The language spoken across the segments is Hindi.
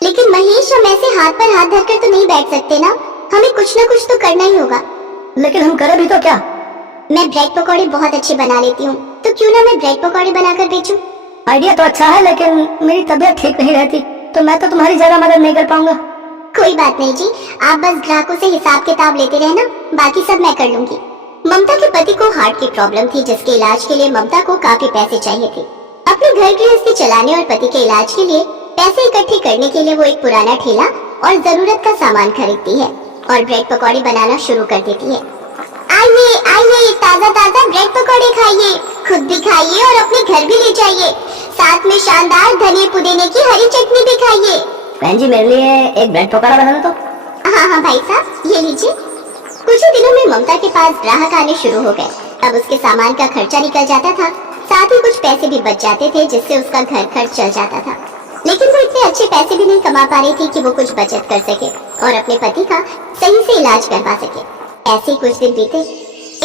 लेकिन महेश, हम ऐसे हाथ पर हाथ धरकर तो नहीं बैठ सकते ना, हमें कुछ ना कुछ तो करना ही होगा। लेकिन हम करें भी तो क्या? मैं ब्रेड पकौड़े बहुत अच्छे बना लेती हूँ, तो क्यों ना मैं ब्रेड पकौड़े बनाकर बेचूं। आइडिया तो अच्छा है, लेकिन मेरी तबीयत ठीक नहीं रहती, तो मैं तो तुम्हारी जगह मदद नहीं कर पाऊंगा। कोई बात नहीं जी, आप बस ग्राहकों से हिसाब किताब लेते रहना, बाकी सब मैं कर लूंगी। ममता के पति को हार्ट की प्रॉब्लम थी, जिसके इलाज के लिए ममता को काफी पैसे चाहिए थे। अपने घर गृहस्थी चलाने और पति के इलाज के लिए पैसे इकट्ठे करने के लिए वो एक पुराना ठेला और जरूरत का सामान खरीदती है और ब्रेड पकौड़े बनाना शुरू कर देती है। आइए आइए, ताजा ताजा ब्रेड पकौड़े खाइए, खुद भी खाइए और अपने घर भी ले जाइए। साथ में शानदार धनिया पुदीने की हरी चटनी भी खाइए। बहन जी, मेरे लिए एक ब्रेड पकौड़ा बना दो तो। हाँ हाँ भाई साहब, ये लीजिए। कुछ ही दिनों में ममता के पास ग्राहक आने शुरू हो गए। अब उसके सामान का खर्चा निकल जाता था, साथ ही कुछ पैसे भी बच जाते थे, जिससे उसका घर खर्च चल जाता था। लेकिन वो इतने अच्छे पैसे भी नहीं कमा पा रही थी कि वो कुछ बचत कर सके और अपने पति का सही से इलाज करवा सके। ऐसे ही कुछ दिन बीते।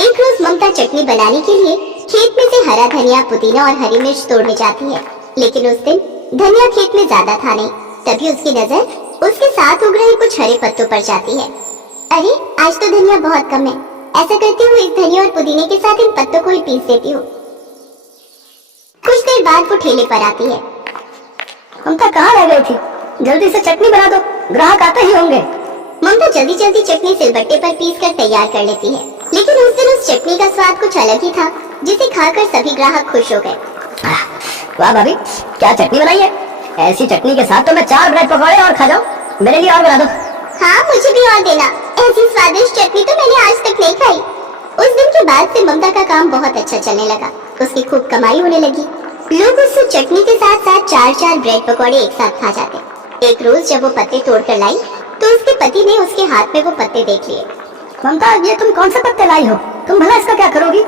एक रोज ममता चटनी बनाने के लिए खेत में से हरा धनिया, पुदीना और हरी मिर्च तोड़ने जाती है, लेकिन उस दिन धनिया खेत में ज्यादा था नहीं। तभी उसकी नजर उसके साथ उग रहे कुछ हरे पत्तों पर जाती है। अरे, आज तो धनिया बहुत कम है, ऐसा करती हूँ इस धनिया और पुदीने के साथ इन पत्तों को ही पीस देती हूँ। कुछ देर बाद वो ठेले पर आती है। ममता कहाँ रह गई थी? जल्दी से चटनी बना दो, ग्राहक आते ही होंगे। ममता जल्दी जल्दी चटनी सिलबट्टे पर पीस कर तैयार कर लेती है, लेकिन उस दिन उस चटनी का स्वाद कुछ अलग ही था, जिसे खाकर सभी ग्राहक खुश हो गए। वाह भाभी, क्या चटनी बनाई है! ऐसी चटनी के साथ तो मैं 4 ब्रेड पकौड़े और खा जाऊं। मेरे लिए और बना दो। हाँ, मुझे भी और देना। ऐसी स्वादिष्ट चटनी तो मैंने आज तक नहीं खाई। उस दिन के बाद से ममता का काम बहुत अच्छा चलने लगा, उसकी खूब कमाई होने लगी। लोग उस चटनी के साथ साथ 4-4 ब्रेड पकौड़े एक साथ खा जाते। एक रोज जब वो पत्ते तोड़कर लाई, तो उसके पति ने उसके हाथ में वो पत्ते देख लिए। ममता, ये तुम कौन से पत्ते लाई हो? तुम भला इसका क्या करोगी?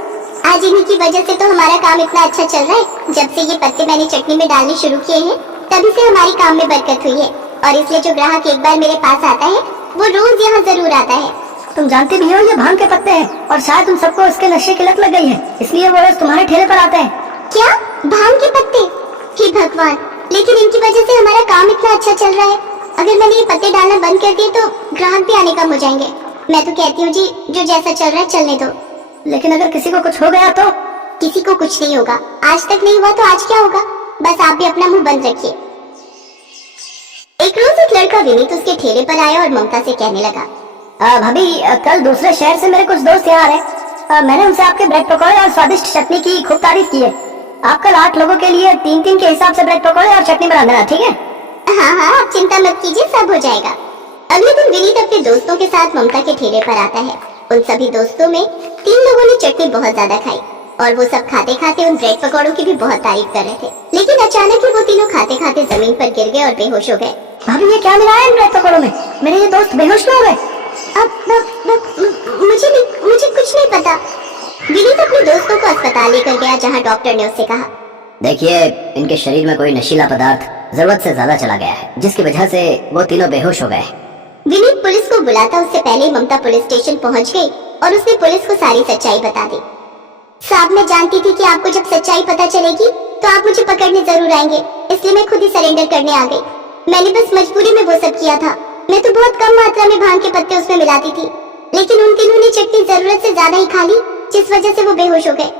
आज इन्हीं की वजह से तो हमारा काम इतना अच्छा चल रहा है। जब से ये पत्ते मैंने चटनी में डालने शुरू किए हैं, तभी से हमारे काम में बरकत हुई है, और इसलिए जो ग्राहक एक बार मेरे पास आता है, वो रोज यहाँ जरूर आता है। तुम जानती भी हो ये भांग के पत्ते हैं, और शायद तुम सबको इसके नशे की लत लग गई है, इसलिए वो रोज तुम्हारे ठेले पर आते हैं। क्या? भांग के पत्ते? हे भगवान, लेकिन इनकी वजह से हमारा काम इतना अच्छा चल रहा है। अगर मैंने ये पत्ते डालना बंद कर दिए तो ग्राहक भी आने कम हो जाएंगे। मैं तो कहती हूँ जी, जो जैसा चल रहा है चलने दो। लेकिन अगर किसी को कुछ हो गया तो? किसी को कुछ नहीं होगा, आज तक नहीं हुआ तो आज क्या होगा। बस आप भी अपना मुंह बंद रखिए। एक रोज एक लड़का विनीत उसके ठेले पर आया और ममता से कहने लगा, भाभी, कल दूसरे शहर से मेरे कुछ दोस्त यहाँ आ रहे। मैंने उनसे आपके ब्रेड पकौड़े और स्वादिष्ट चटनी की खूब तारीफ की है। आप कल 8 लोगों के लिए 3-3 के हिसाब से ब्रेड पकौड़े और चटनी बना देना, ठीक है? हाँ हाँ, आप चिंता मत कीजिए, सब हो जाएगा। अगले दिन विनीत अपने दोस्तों के साथ ममता के ठेले पर आता है। उन सभी दोस्तों में 3 लोगों ने चटनी बहुत ज्यादा खाई, और वो सब खाते खाते उन ब्रेड पकौड़ों की भी बहुत तारीफ कर रहे थे। लेकिन अचानक ही वो तीनों खाते खाते जमीन पर गिर गए और बेहोश हो गए। भाभी, ये क्या मिला है इन ब्रेड पकौड़ों में? मेरे ये दोस्त बेहोश क्यों हो गए? मुझे कुछ नहीं पता। विनीत अपने दोस्तों को अस्पताल लेकर गया, जहाँ डॉक्टर ने उससे कहा, देखिए, इनके शरीर में कोई नशीला पदार्थ जरूरत से ज्यादा चला गया है, जिसकी वजह से वो तीनों बेहोश हो गए। विनीत पुलिस को बुलाता उससे पहले ममता पुलिस स्टेशन पहुंच गई और उसने पुलिस को सारी सच्चाई बता दी। साहब, मैं जानती थी कि आपको जब सच्चाई पता चलेगी तो आप मुझे पकड़ने जरूर आएंगे, इसलिए मैं खुद ही सरेंडर करने आ गई। मैंने बस मजबूरी में वो सब किया था। मैं तो बहुत कम मात्रा में भांग के पत्ते उसमें मिलाती थी, लेकिन उन तीनों ने चटनी जरूरत से ज्यादा ही खा ली, जिस वजह से वो बेहोश हो गए।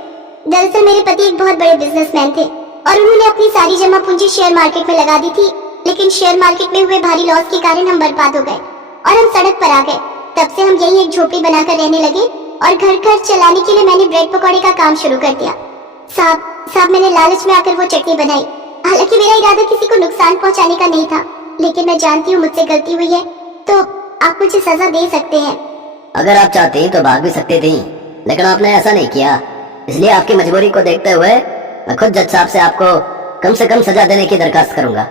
दरअसल मेरे पति एक बहुत बड़े बिजनेसमैन थे और उन्होंने अपनी सारी जमा पूंजी शेयर मार्केट में लगा दी थी, लेकिन शेयर मार्केट में हुए भारी लॉस के कारण हम बर्बाद हो गए और हम सड़क पर आ गए। तब से हम यही एक झोपड़ी बनाकर रहने लगे और घर खर्च चलाने के लिए मैंने ब्रेड पकौड़े का काम शुरू कर दिया। साहब, मैंने लालच में आकर वो चटनी बनाई। हालांकि मेरा इरादा किसी को नुकसान पहुंचाने का नहीं था, लेकिन मैं जानती हूँ मुझसे गलती हुई है, तो आप मुझे सजा दे सकते हैं। अगर आप चाहती तो भाग भी सकती थी, लेकिन आपने ऐसा नहीं किया, इसलिए आपकी मजबूरी को देखते हुए मैं खुद जज साहब से आपको कम से कम सजा देने की दरखास्त करूंगा।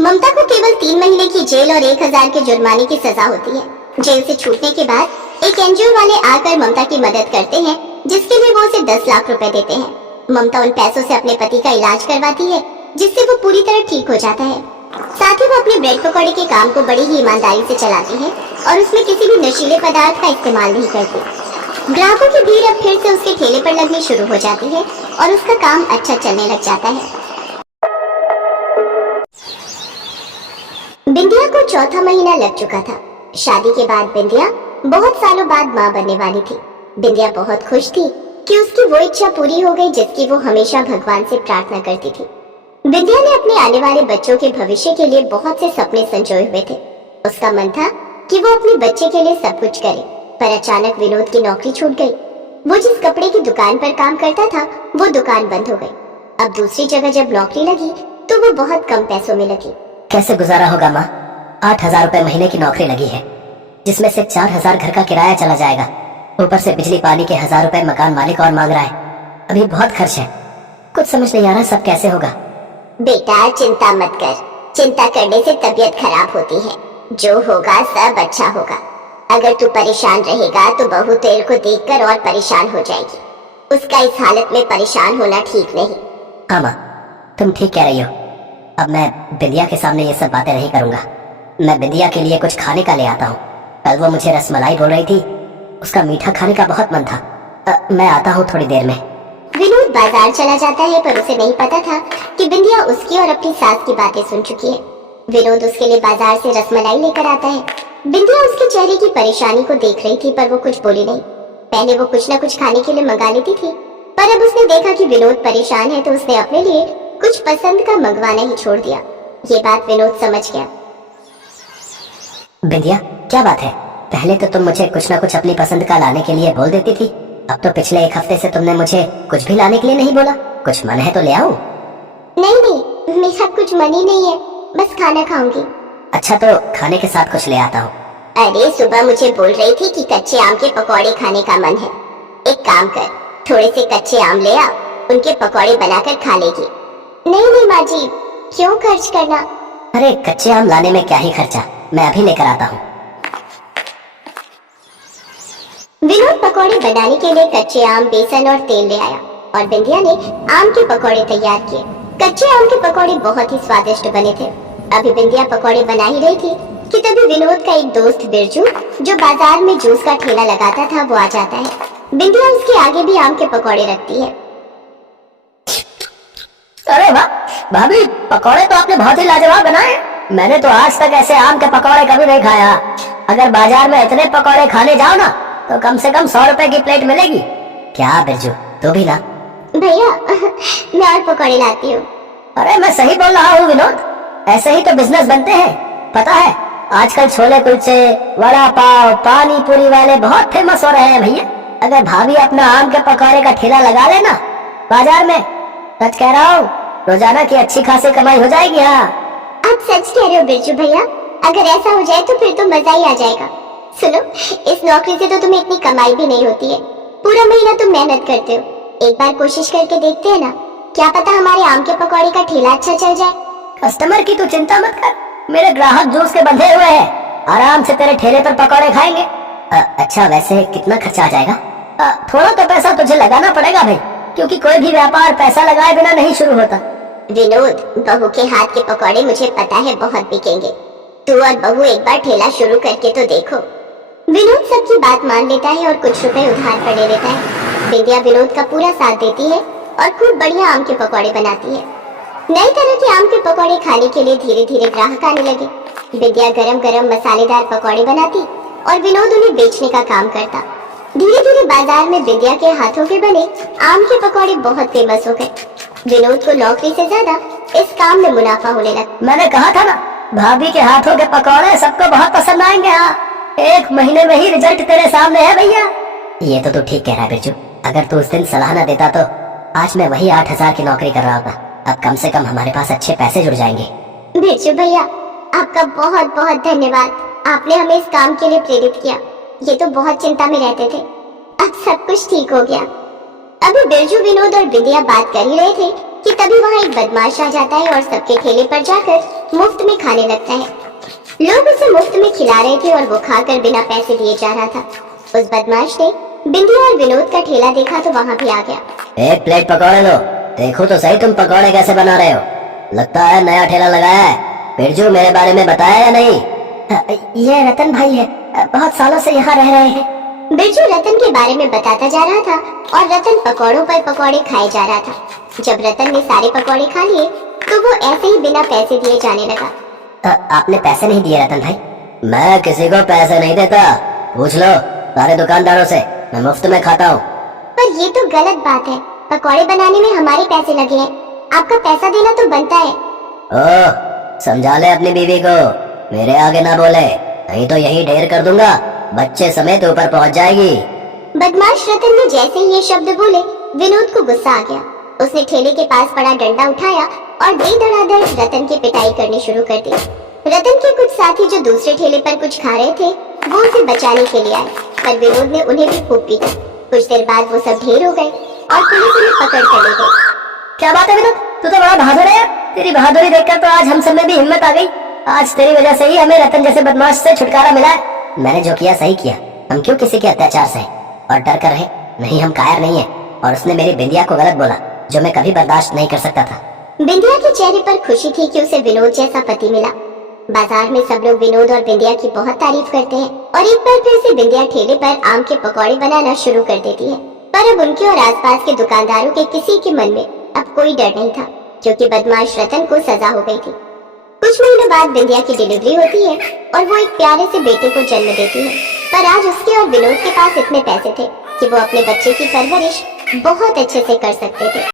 ममता को केवल 3 महीने की जेल और 1000 के जुर्माने की सजा होती है। जेल से छूटने के बाद एक एनजीओ वाले आकर ममता की मदद करते हैं, जिसके लिए वो उसे 10 लाख रुपए देते हैं। ममता उन पैसों से अपने पति का इलाज करवाती है, जिससे वो पूरी तरह ठीक हो जाता है। साथ ही वो अपने ब्रेड पकौड़े के काम को बड़ी ही ईमानदारी से चलाती है और उसमें किसी भी नशीले पदार्थ का इस्तेमाल नहीं करती। ग्राहकों की भीड़ अब फिर से उसके ठेले पर लगनी शुरू हो जाती है और उसका काम अच्छा चलने लग जाता है। बिंदिया को चौथा महीना लग चुका था। शादी के बाद बिंदिया बहुत सालों बाद माँ बनने वाली थी। बिंदिया बहुत खुश थी कि उसकी वो इच्छा पूरी हो गई जिसकी वो हमेशा भगवान से प्रार्थना करती थी। बिंदिया ने अपने आने वाले बच्चों के भविष्य के लिए बहुत से सपने संजोए हुए थे। उसका मन था कि वो अपने बच्चे के लिए सब कुछ करे, पर अचानक विनोद की नौकरी छूट गई। वो जिस कपड़े की दुकान पर काम करता था वो दुकान बंद हो गई। अब दूसरी जगह जब नौकरी लगी तो वो बहुत कम पैसों में लगी। कैसे गुजारा होगा माँ? 8,000 रुपए महीने की नौकरी लगी है, जिसमें से 4,000 घर का किराया चला जाएगा। ऊपर से बिजली पानी के 1,000 रुपए मकान मालिक और मांग रहा है। अभी बहुत खर्च है, कुछ समझ नहीं आ रहा सब कैसे होगा। बेटा चिंता मत कर, चिंता करने से तबीयत खराब होती है। जो होगा सब अच्छा होगा। अगर तू परेशान रहेगा तो बहू तेरे को देखकर और परेशान हो जाएगी। उसका इस हालत में परेशान होना ठीक नहीं। हाँ माँ, तुम ठीक कह रही हो। अब मैं बिंदिया के सामने ये सब बातें नहीं करूंगा। मैं बिंदिया के लिए कुछ खाने का ले आता हूँ। कल वो मुझे रसमलाई बोल रही थी, उसका मीठा खाने का बहुत मन था। मैं आता हूँ थोड़ी देर में। विनोद बाजार चला जाता है, पर उसे नहीं पता था कि बिंदिया उसकी और अपनी सास की बातें सुन चुकी है। विनोद उसके लिए बाजार से रसमलाई लेकर आता है। बिंदिया उसके चेहरे की परेशानी को देख रही थी, पर वो कुछ बोली नहीं। पहले वो कुछ न कुछ खाने के लिए मंगा लेती थी, पर अब उसने देखा कि विनोद परेशान है तो उसने अपने लिए कुछ पसंद का मंगवाना ही छोड़ दिया। ये बात विनोद समझ गया। बिंदिया, क्या बात है? पहले तो तुम मुझे कुछ ना कुछ अपनी पसंद का लाने के लिए बोल देती थी, अब तो पिछले 1 हफ्ते से तुमने मुझे कुछ भी लाने के लिए नहीं बोला। कुछ मन है तो ले आओ। नहीं, मेरा कुछ मन ही नहीं है, बस खाना खाऊंगी। अच्छा, तो खाने के साथ कुछ ले आता हूँ। अरे सुबह मुझे बोल रही थी कि कच्चे आम के पकौड़े खाने का मन है। एक काम कर, थोड़े से कच्चे आम ले आ, उनके पकौड़े बनाकर खा लेगी। नहीं माँ जी, क्यों खर्च करना? अरे कच्चे आम लाने में क्या ही खर्चा, मैं अभी लेकर आता हूँ। विनोद पकौड़े बनाने के लिए कच्चे आम, बेसन और तेल ले आया और बिंदिया ने आम के पकौड़े तैयार किए। कच्चे आम के पकौड़े बहुत ही स्वादिष्ट बने थे। अभी बिंदिया पकौड़े बना ही रही थी कि तभी विनोद का एक दोस्त बिरजू, जो बाजार में जूस का ठेला लगाता था, वो आ जाता है। बिंदिया उसके आगे भी आम के पकौड़े रखती है। अरे वाह भाभी, पकौड़े तो आपने बहुत ही लाजवाब बनाए। मैंने तो आज तक ऐसे आम के पकौड़े कभी नहीं खाया। अगर बाजार में इतने पकौड़े खाने जाओ ना तो कम से कम 100 रुपए की प्लेट मिलेगी। क्या बिरजू, तू भी ना? भैया मैं और पकौड़े लाती हूँ। अरे मैं सही बोल रहा हूँ विनोद, ऐसे ही तो बिजनेस बनते हैं। पता है आजकल छोले कुलचे, वड़ा पाव, पानी पूरी वाले बहुत फेमस हो रहे हैं भैया। अगर भाभी अपना आम के पकौड़े का ठेला लगा लेना बाजार में, सच कह रहा हूँ, रोजाना की अच्छी खासी कमाई हो जाएगी। हाँ आप सच कह रहे हो बिरजू भैया, अगर ऐसा हो जाए तो फिर तो मजा ही आ जाएगा। सुनो, इस नौकरी से तो तुम्हें इतनी कमाई भी नहीं होती है। पूरा महीना तुम मेहनत करते हो। एक बार कोशिश करके देखते हैं ना, क्या पता हमारे आम के पकौड़े का ठेला अच्छा चल जाए। कस्टमर की तू चिंता मत कर, मेरे ग्राहक जूस के बंधे हुए हैं, आराम से तेरे ठेले पर पकौड़े खाएंगे। अच्छा वैसे कितना खर्चा आ जाएगा? थोड़ा तो पैसा तुझे लगाना पड़ेगा भाई, क्योंकि कोई भी व्यापार पैसा लगाए बिना नहीं शुरू होता। विनोद, बहू के हाथ के पकौड़े मुझे पता है बहुत बिकेंगे। तू और बहू एक बार ठेला शुरू करके तो देखो। विनोद सबकी बात मान लेता है और कुछ रुपए उधार पर ले लेता है। बिंदिया विनोद का पूरा साथ देती है और खूब बढ़िया आम के पकौड़े बनाती है। नई तरह के आम के पकौड़े खाने के लिए धीरे धीरे ग्राहक आने लगे। बिंदिया गरम गरम मसालेदार पकौड़े बनाती और विनोद उन्हें बेचने का काम करता। धीरे धीरे बाजार में बिंदिया के हाथों के बने आम के पकौड़े बहुत फेमस हो गए। विनोद को नौकरी से ज्यादा इस काम में मुनाफा होने लगा। मैंने कहा था ना, भाभी के हाथों के पकौड़े सबको बहुत पसंद आएंगे। हाँ, 1 महीने में ही रिजल्ट तेरे सामने है भैया। ये तो तू ठीक कह रहा है बिरजू, अगर तू उस दिन सलाह न देता तो आज मैं वही 8,000 की नौकरी कर रहा होता। अब कम से कम हमारे पास अच्छे पैसे जुड़ जाएंगे। बिरजू भैया, आपका बहुत बहुत धन्यवाद। आपने हमें इस काम के लिए प्रेरित किया। ये तो बहुत चिंता में रहते थे, अब सब कुछ ठीक हो गया। अभी बिरजू, विनोद और बिंदिया बात कर ही रहे थे कि तभी वहाँ एक बदमाश आ जाता है और सबके ठेले पर जाकर मुफ्त में खाने लगता है। लोग उसे मुफ्त में खिला रहे थे और वो खाकर बिना पैसे दिए जा रहा था। उस बदमाश ने बिंदिया और विनोद का ठेला देखा तो वहाँ भी आ गया। 1 प्लेट पकौड़े लो, देखो तो सही तुम पकौड़े कैसे बना रहे हो। लगता है नया ठेला लगाया है। बिरजू, मेरे बारे में बताया या नहीं? ये रतन भाई है, बहुत सालों से यहाँ रह रहे हैं। बिरजू रतन के बारे में बताता जा रहा था और रतन पकौड़ों पर पकौड़े खाए जा रहा था। जब रतन ने सारे पकौड़े खा लिए तो वो ऐसे ही बिना पैसे दिए जाने लगा। आपने पैसे नहीं दिए रतन भाई? मैं किसी को पैसे नहीं देता, पूछ लो सारे दुकानदारों से, मैं मुफ्त में खाता हूँ। पर ये तो गलत बात है, पकौड़े बनाने में हमारे पैसे लगे हैं, आपका पैसा देना तो बनता है। ओह, समझा ले अपनी बीवी को, मेरे आगे ना बोले, नहीं तो यही ढेर कर दूंगा, बच्चे समेत ऊपर पहुंच जाएगी। बदमाश रतन ने जैसे ही ये शब्द बोले, विनोद को गुस्सा आ गया। उसने ठेले के पास पड़ा डंडा उठाया और धड़ाधड़ रतन की पिटाई करनी शुरू कर दी। रतन के कुछ साथी जो दूसरे ठेले पर कुछ खा रहे थे, वो उसे बचाने के लिए आए, पर विनोद ने उन्हें भी खूब पीटा। कुछ देर बाद वो सब ढेर हो गए और पुलिस उन्हें पकड़ कर ले गई। क्या बात है विनोद, तू तो बड़ा बहादुर है। तेरी बहादुरी देखकर तो आज हम सब में भी हिम्मत आ गई। आज तेरी वजह से ही हमें रतन जैसे बदमाश से छुटकारा मिला है। मैंने जो किया सही किया, हम क्यों किसी के अत्याचार से और डर कर रहे? नहीं, हम कायर नहीं है। और उसने मेरी बिंदिया को गलत बोला, जो मैं कभी बर्दाश्त नहीं कर सकता था। बिंदिया के चेहरे पर खुशी थी कि उसे विनोद जैसा पति मिला। बाजार में सब लोग विनोद और बिंदिया की बहुत तारीफ करते हैं और एक बार फिर से बिंदिया ठेले पर आम के पकौड़े बनाना शुरू कर देती है। पर अब उनके और आसपास के दुकानदारों के किसी के मन में अब कोई डर नहीं था, क्योंकि बदमाश रतन को सजा हो गई थी। कुछ महीनों बाद बिंदिया की डिलीवरी होती है और वो एक प्यारे से बेटे को जन्म देती है। पर आज उसके और विनोद के पास इतने पैसे थे कि वो अपने बच्चे की परवरिश बहुत अच्छे से कर सकते थे।